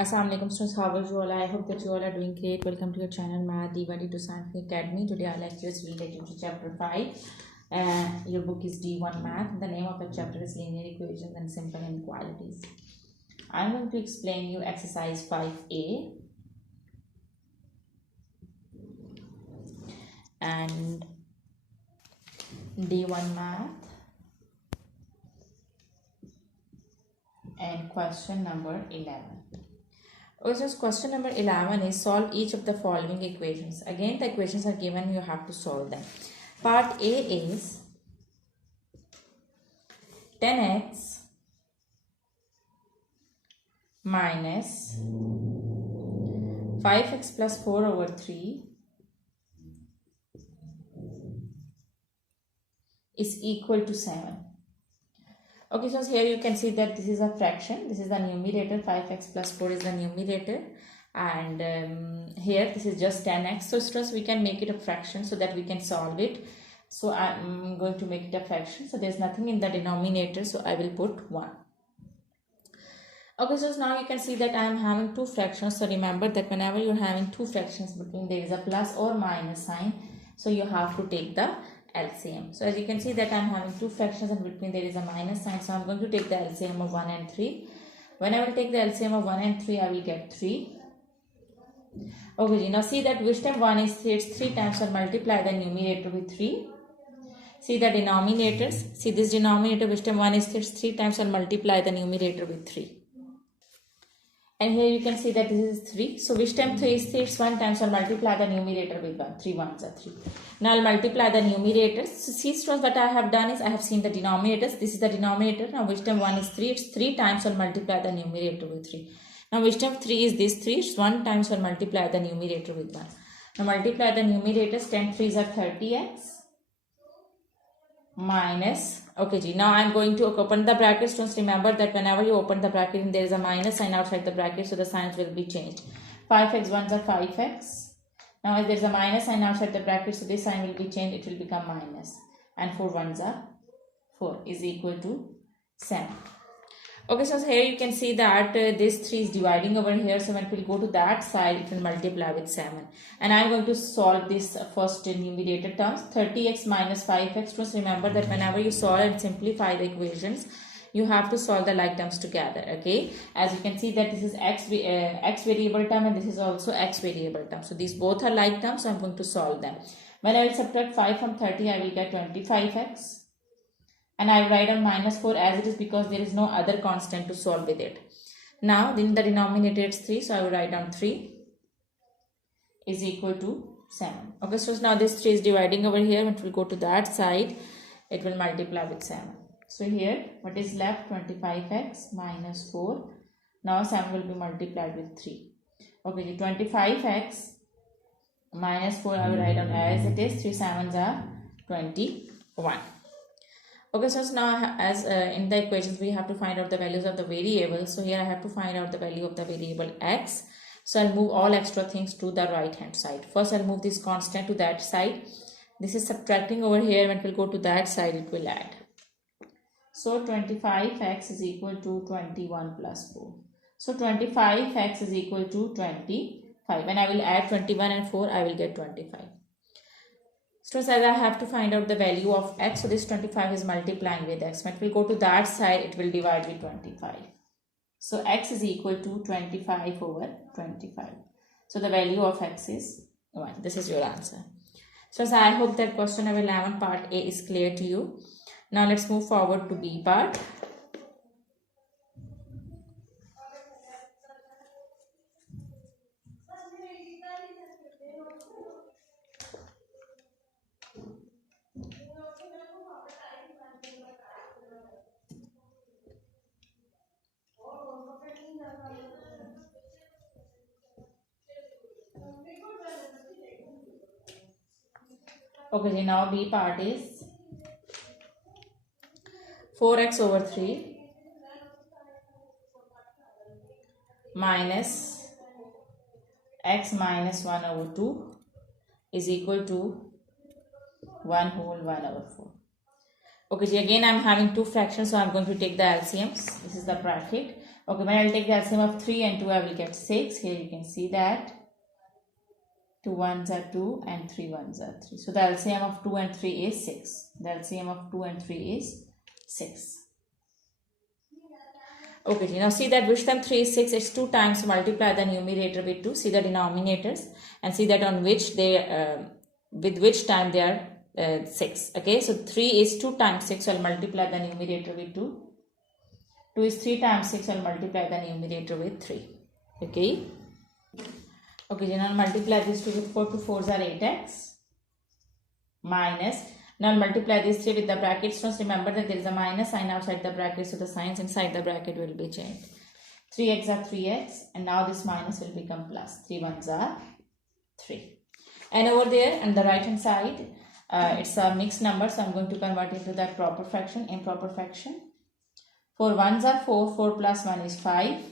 Assalamu alaikum students, how are you all? I hope that you all are doing great. Welcome to your channel Math D1 to Scientific Academy. Today our lecture is related to chapter 5. Your book is D1 Math. The name of the chapter is Linear Equations and Simple Inequalities. I am going to explain you exercise 5A and D1 Math and question number 11. Also, question number 11 is solve each of the following equations. Again, the equations are given, you have to solve them. Part A is 10x minus 5x plus 4 over 3 is equal to 7. Okay, so here you can see that this is a fraction. This is the numerator. 5x plus 4 is the numerator. And here this is just 10x. So students, we can make it a fraction so that we can solve it. So I'm going to make it a fraction. So there's nothing in the denominator. So I will put 1. Okay, so now you can see that I am having two fractions. So remember that whenever you're having two fractions between, there is a plus or minus sign. So you have to take the LCM. So as you can see that I am having two fractions and between there is a minus sign. So I am going to take the LCM of 1 and 3. When I will take the LCM of 1 and 3, I will get 3. Okay, now see that which time 1 is 3, it's 3 times, so multiply the numerator with 3. See the denominators. See this denominator, which time 1 is 3, it's 3 times, and multiply the numerator with 3. And here you can see that this is 3. So which time 3 is 3, it's 1 times, so multiply the numerator with 1. 3 ones are 3. Now I'll multiply the numerators. So see students, what I have done is I have seen the denominators. This is the denominator. Now which time 1 is 3, it's 3 times, so multiply the numerator with 3. Now which time 3 is this 3, it's 1 times, so multiply the numerator with 1. Now multiply the numerators. 10 3s are 30x minus, okay, now I am going to open the brackets. Just remember that whenever you open the bracket and there is a minus sign outside the bracket, so the signs will be changed. 5x 1s are 5x. Now if there is a minus sign outside the bracket, so this sign will be changed, it will become minus. And 4 1s are 4 is equal to 7. Okay, so here you can see that this 3 is dividing over here. So when we go to that side, it will multiply with 7. And I am going to solve this first numerator terms. 30x minus 5x. Just remember that whenever you solve and simplify the equations, you have to solve the like terms together. Okay, as you can see that this is x variable term and this is also x variable term. So these both are like terms, so I am going to solve them. When I will subtract 5 from 30, I will get 25x. And I will write down minus 4 as it is because there is no other constant to solve with it. Now, in the denominator it's 3, so I will write down 3 is equal to 7. Okay, so now this 3 is dividing over here. When we go to that side, it will multiply with 7. So here, what is left? 25x minus 4. Now 7 will be multiplied with 3. Okay, 25x minus 4 I will write down as it is. 3 7s are 21. Okay, so now as in the equations we have to find out the values of the variables. So here I have to find out the value of the variable x. So I'll move all extra things to the right hand side. First I'll move this constant to that side. This is subtracting over here. When we'll go to that side, it will add. So 25x is equal to 21 plus 4. So 25x is equal to 25. When I will add 21 and 4, I will get 25. So as I have to find out the value of x, so this 25 is multiplying with x. When we go to that side, it will divide with 25. So x is equal to 25 over 25. So the value of x is 1. This is your answer. So I hope that question number 11 part A is clear to you. Now let's move forward to B part. Okay, now B part is 4x over 3 minus x minus 1 over 2 is equal to 1 whole 1 over 4. Okay, again I am having two fractions, so I am going to take the LCMs. This is the bracket. Okay, when I will take the LCM of 3 and 2, I will get 6. Here you can see that 2 1s are 2 and 3 1s are 3. So the LCM of 2 and 3 is 6. The LCM of 2 and 3 is 6. Okay, now see that which term 3 is 6. It's 2 times. Multiply the numerator with 2. See the denominators and see that on which they with which time they are 6. Okay, so 3 is 2 times 6. So I'll multiply the numerator with 2. 2 is 3 times 6. I'll multiply the numerator with 3. Okay. Okay, now I'll multiply this 2 with 4. 2 4s are 8x minus. Now I'll multiply this 3 with the brackets. First remember that there is a minus sign outside the bracket, so the signs inside the bracket will be changed. 3x are 3x and now this minus will become plus. 3 1s are 3. And over there on the right hand side, it's a mixed number, so I'm going to convert it to that proper fraction, improper fraction. 4 1s are 4, 4 plus 1 is 5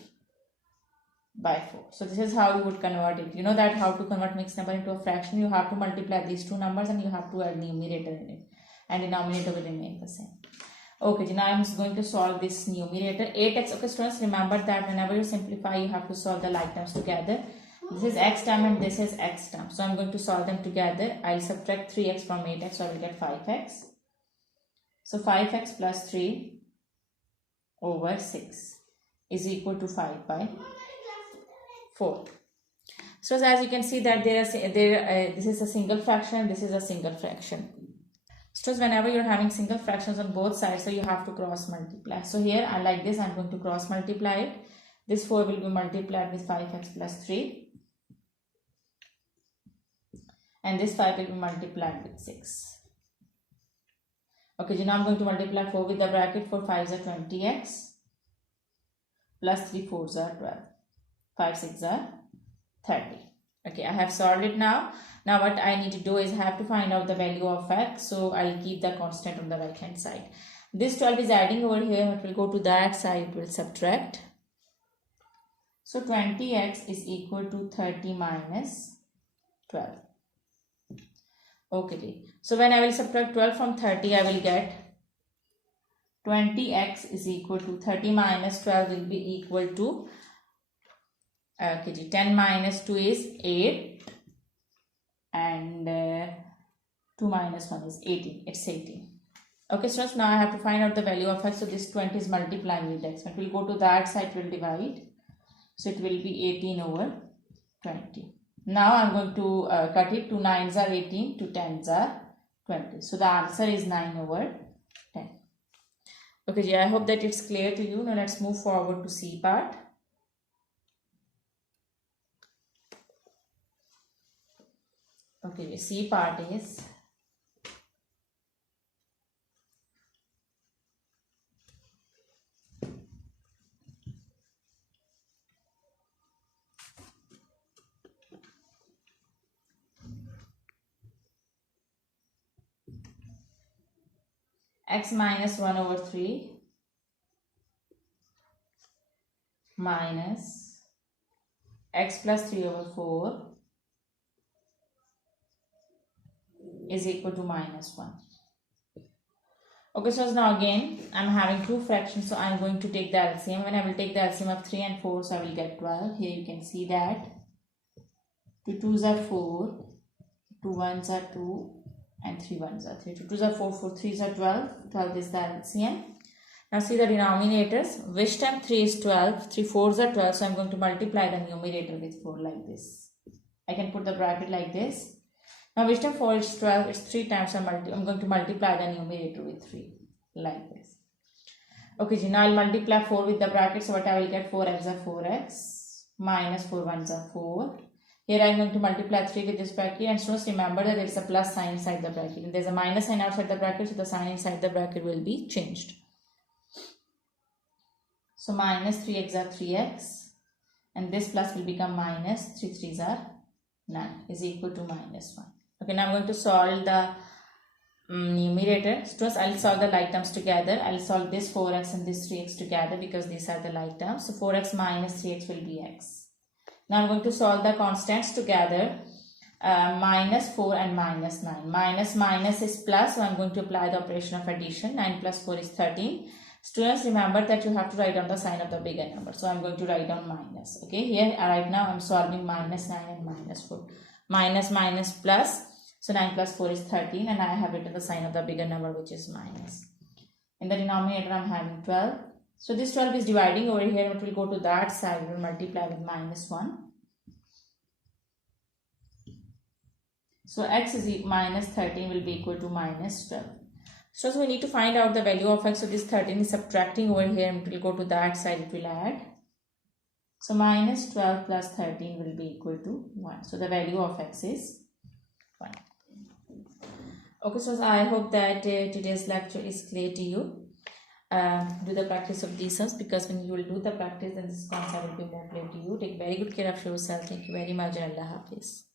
by 4. So this is how you would convert it. You know that how to convert mixed number into a fraction, you have to multiply these two numbers and you have to add numerator in it. And denominator will remain the same. Okay, now I'm going to solve this numerator. 8x, okay students, remember that whenever you simplify, you have to solve the like terms together. This is x term and this is x term. So I'm going to solve them together. I'll subtract 3x from 8x, so I will get 5x. So 5x plus 3 over 6 is equal to 5 by 4. So as you can see that this is a single fraction, this is a single fraction. So whenever you're having single fractions on both sides, so you have to cross multiply. So here I like this, I'm going to cross multiply it. This 4 will be multiplied with 5x plus 3. And this 5 will be multiplied with 6. Okay, now I'm going to multiply 4 with the bracket. 4 5s are 20x plus 3 4s are 12. 5 6 are 30. Okay, I have solved it now. Now what I need to do is I have to find out the value of x. So I'll keep the constant on the right hand side. This 12 is adding over here. It will go to that side. It will subtract. So 20x is equal to 30 minus 12. Okay, so when I will subtract 12 from 30, I will get 20x is equal to 30 minus 12 will be equal to 10 minus 2 is 8 and 2 minus 1 is 18. It's 18. Okay, so now I have to find out the value of x. So this 20 is multiplying with x. When we will go to that side, it will divide. So it will be 18 over 20. Now I am going to cut it. 2 9s are 18, 2 10s are 20. So the answer is 9 over 10. Okay, I hope that it's clear to you. Now let's move forward to C part. Okay, C part is x minus 1 over 3 minus x plus 3 over 4 is equal to minus 1. Okay, so now again I'm having two fractions, so I'm going to take the LCM. When I will take the LCM of 3 and 4, so I will get 12. Here you can see that 2 2s are 4, 2 1s are 2 and 3 1s are 3. 2 2s are 4, 4 3s are 12. 12 is the LCM. Now see the denominators. Which time 3 is 12, 3 4s are 12, so I'm going to multiply the numerator with 4 like this. I can put the bracket like this. Now which time 4 is 12, it's 3 times. I'm going to multiply the numerator with 3 like this. Okay, now I'll multiply 4 with the bracket. So what I will get, 4x are 4x minus 4 1s are 4. Here I'm going to multiply 3 with this bracket, and so remember that there is a plus sign inside the bracket and there is a minus sign outside the bracket, so the sign inside the bracket will be changed. So minus 3x are 3x and this plus will become minus 3 3s are 9 is equal to minus 1. Okay, now I'm going to solve the numerator. First, I'll solve the like terms together. I'll solve this 4x and this 3x together because these are the like terms. So 4x minus 3x will be x. Now I'm going to solve the constants together. Minus 4 and minus 9. Minus minus is plus, so I'm going to apply the operation of addition. 9 plus 4 is 13. Students, remember that you have to write down the sign of the bigger number. So I'm going to write down minus. Okay, here right now I'm solving minus 9 and minus 4. Minus minus plus. So 9 plus 4 is 13, and I have written the sign of the bigger number, which is minus. In the denominator I'm having 12. So this 12 is dividing over here. It will go to that side. We will multiply with minus 1. So x is minus 13 will be equal to minus 12. So we need to find out the value of x. So this 13 is subtracting over here. It will go to that side. It will add. So minus 12 plus 13 will be equal to 1. So the value of x is 1. Okay, so I hope that today's lecture is clear to you. Do the practice of these sums, because when you will do the practice, then this concept will be more clear to you. Take very good care of yourself. Thank you very much, and Allah Hafiz.